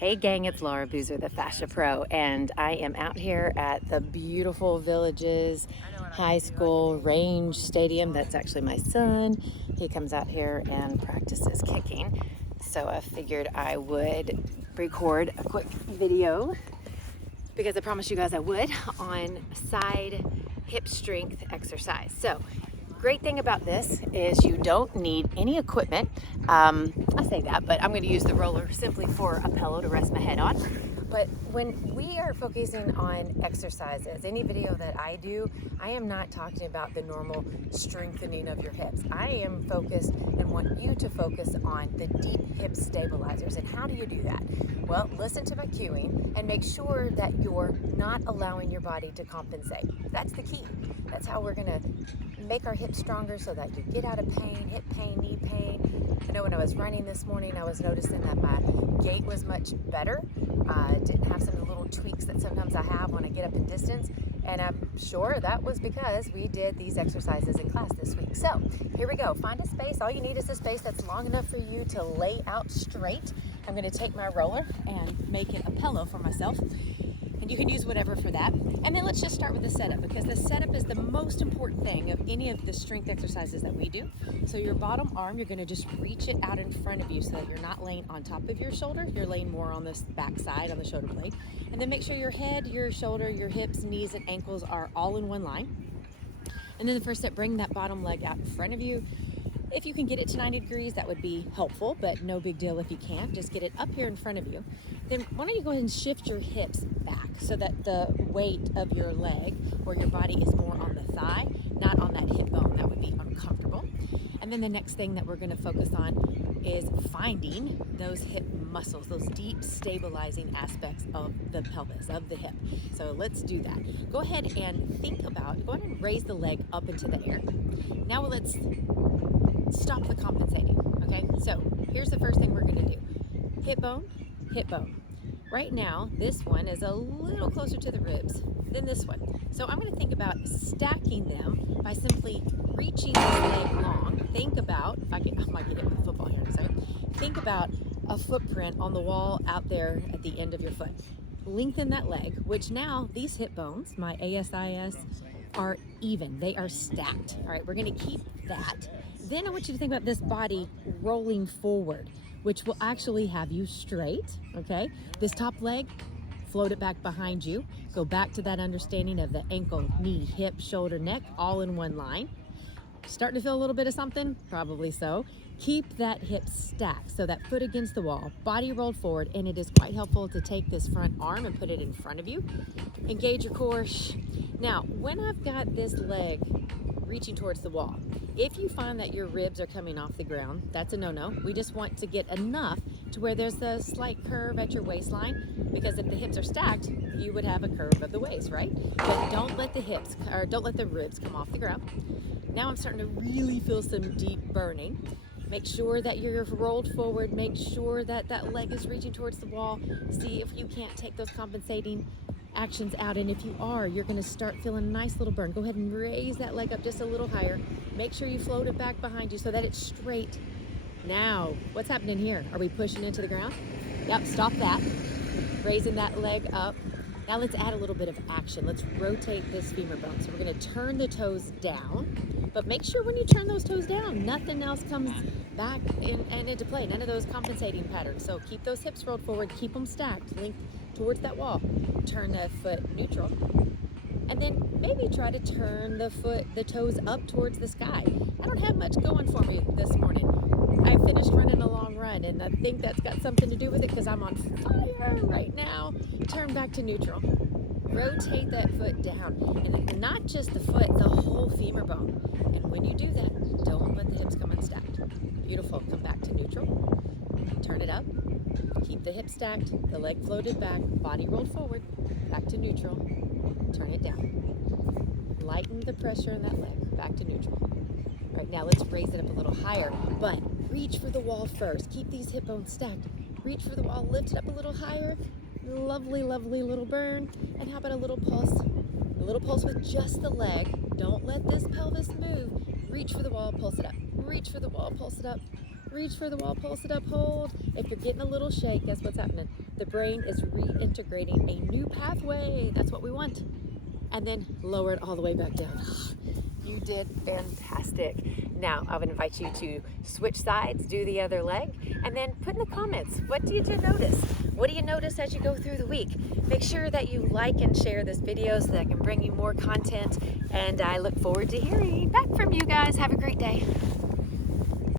Hey gang, it's Laura Boozer, the Fascia Pro, and I am out here at the beautiful Villages High School Range Stadium. That's actually my son. He comes out here and practices kicking. So I figured I would record a quick video because I promised you guys I would on side hip strength exercise. So great thing about this is you don't need any equipment. I say that, but I'm going to use the roller simply for a pillow to rest my head on. But when we are focusing on exercises, any video that I do, I am not talking about the normal strengthening of your hips. I am focused and want you to focus on the deep hip stabilizers. And how do you do that? Well, listen to my cueing and make sure that you're not allowing your body to compensate. That's the key. That's how we're going to make our hips stronger so that you get out of pain, hip pain, knee pain. I know when I was running this morning, I was noticing that my gait was much better. Didn't have some of the little tweaks that sometimes I have when I get up in distance. And I'm sure that was because we did these exercises in class this week. So here we go. Find a space. All you need is a space that's long enough for you to lay out straight. I'm going to take my roller and make it a pillow for myself. And you can use whatever for that. And then let's just start with the setup, because the setup is the most important thing of any of the strength exercises that we do. So your bottom arm, you're gonna just reach it out in front of you so that you're not laying on top of your shoulder. You're laying more on this back side on the shoulder blade. And then make sure your head, your shoulder, your hips, knees, and ankles are all in one line. And then the first step, bring that bottom leg out in front of you. If you can get it to 90 degrees, that would be helpful, but no big deal if you can't. Just get it up here in front of you. Then why don't you go ahead and shift your hips back so that the weight of your leg or your body is more on the thigh, not on that hip bone. That would be uncomfortable. And then the next thing that we're going to focus on is finding those hip muscles, those deep stabilizing aspects of the pelvis, of the hip. So let's do that. Go ahead and go ahead and raise the leg up into the air. Now let's stop the compensating, okay? So here's the first thing we're gonna do. Hip bone, hip bone. Right now, this one is a little closer to the ribs than this one. So I'm gonna think about stacking them by simply reaching this leg long. Think about, I might get hit with a football here in a second. Think about a footprint on the wall out there at the end of your foot. Lengthen that leg, which now these hip bones, my ASIS, are even, they are stacked. All right, we're gonna keep that. Then I want you to think about this body rolling forward, which will actually have you straight, okay? This top leg, float it back behind you. Go back to that understanding of the ankle, knee, hip, shoulder, neck, all in one line. Starting to feel a little bit of something? Probably so. Keep that hip stacked, so that foot against the wall, body rolled forward, and it is quite helpful to take this front arm and put it in front of you. Engage your core. Now, when I've got this leg reaching towards the wall, if you find that your ribs are coming off the ground, that's a no-no. We just want to get enough to where there's a slight curve at your waistline, because if the hips are stacked, you would have a curve of the waist, right? But don't let the ribs come off the ground. Now I'm starting to really feel some deep burning. Make sure that you're rolled forward. Make sure that that leg is reaching towards the wall. See if you can't take those compensating actions out, and if you are, you're going to start feeling a nice little burn. Go ahead and raise that leg up just a little higher. Make sure you float it back behind you so that it's straight. Now, what's happening here? Are we pushing into the ground? Yep, stop that. Raising that leg up. Now let's add a little bit of action. Let's rotate this femur bone. So we're going to turn the toes down, but make sure when you turn those toes down, nothing else comes back and into play. None of those compensating patterns. So keep those hips rolled forward, keep them stacked, linked towards that wall. Turn the foot neutral, and then maybe try to turn the toes up towards the sky. I don't have much going for me this morning. I finished running a long run, and I think that's got something to do with it because I'm on fire right now. Turn back to neutral. Rotate that foot down, and not just the foot, the whole femur bone. And when you do that, don't let the hips come unstacked. Beautiful. Come back to neutral. Turn it up. Keep the hips stacked, the leg floated back, body rolled forward, back to neutral, turn it down. Lighten the pressure in that leg, back to neutral. All right, now let's raise it up a little higher, but reach for the wall first. Keep these hip bones stacked. Reach for the wall, lift it up a little higher. Lovely, lovely little burn. And how about a little pulse? A little pulse with just the leg. Don't let this pelvis move. Reach for the wall, pulse it up. Reach for the wall, pulse it up. reach for the wall, pulse it up, hold. If you're getting a little shake, guess what's happening? The brain is reintegrating a new pathway. That's what we want. And then lower it all the way back down. You did fantastic. Now, I would invite you to switch sides, do the other leg, and then put in the comments, what did you notice? What do you notice as you go through the week? Make sure that you like and share this video so that I can bring you more content, and I look forward to hearing back from you guys. Have a great day.